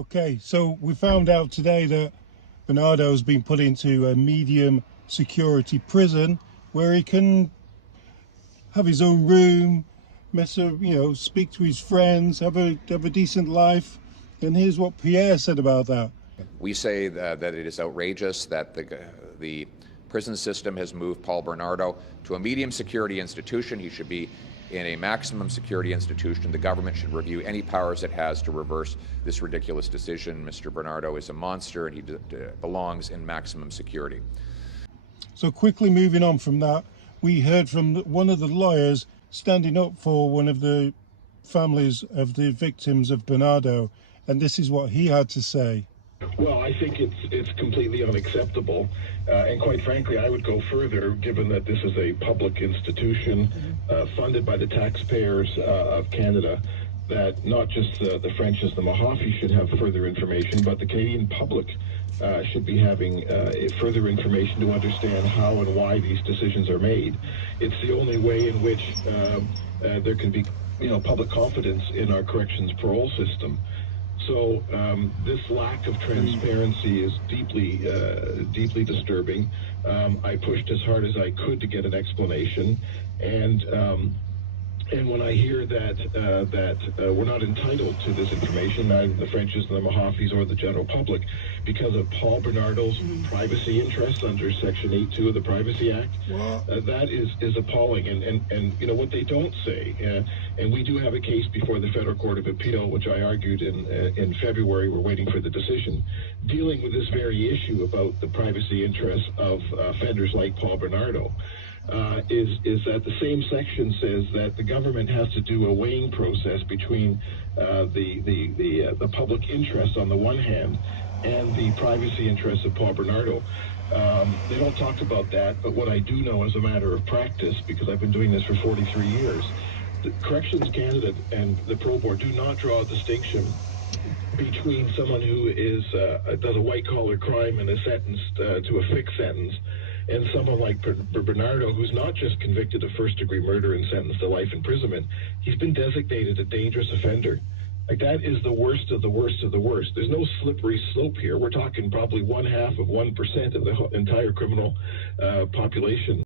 Okay, so we found out today that Bernardo has been put into a medium security prison where he can have his own room, speak to his friends, have a decent life. And here's what Pierre said about that. We say that it is outrageous that the prison system has moved Paul Bernardo to a medium security institution. He should be in a maximum security institution. The government should review any powers it has to reverse this ridiculous decision. Mr. Bernardo is a monster and he belongs in maximum security. So quickly moving on from that, we heard from one of the lawyers standing up for one of the families of the victims of Bernardo, and this is what he had to say. Well, I think it's completely unacceptable, and quite frankly, I would go further, given that this is a public institution funded by the taxpayers of Canada, that not just the French as the Mahaffey should have further information, but the Canadian public should be having further information to understand how and why these decisions are made. It's the only way in which there can be, public confidence in our corrections parole system. So this lack of transparency is deeply disturbing. I pushed as hard as I could to get an explanation, and when I hear that we're not entitled to this information, neither the Frenches, the Mahaffeys, or the general public, because of Paul Bernardo's privacy interests under Section 8.2 of the Privacy Act, that is appalling. And what they don't say, and we do have a case before the Federal Court of Appeal, which I argued in February. We're waiting for the decision, dealing with this very issue about the privacy interests of offenders like Paul Bernardo. Is that the same section says that the government has to do a weighing process between the public interest on the one hand and the privacy interests of Paul Bernardo. They don't talk about that, but what I do know as a matter of practice, because I've been doing this for 43 years, the Corrections Canada and the Parole Board do not draw a distinction between someone who does a white-collar crime and is sentenced to a fixed sentence, and someone like Bernardo, who's not just convicted of first-degree murder and sentenced to life imprisonment. He's been designated a dangerous offender. Like, that is the worst of the worst of the worst. There's no slippery slope here. We're talking probably 0.5% of the entire criminal population.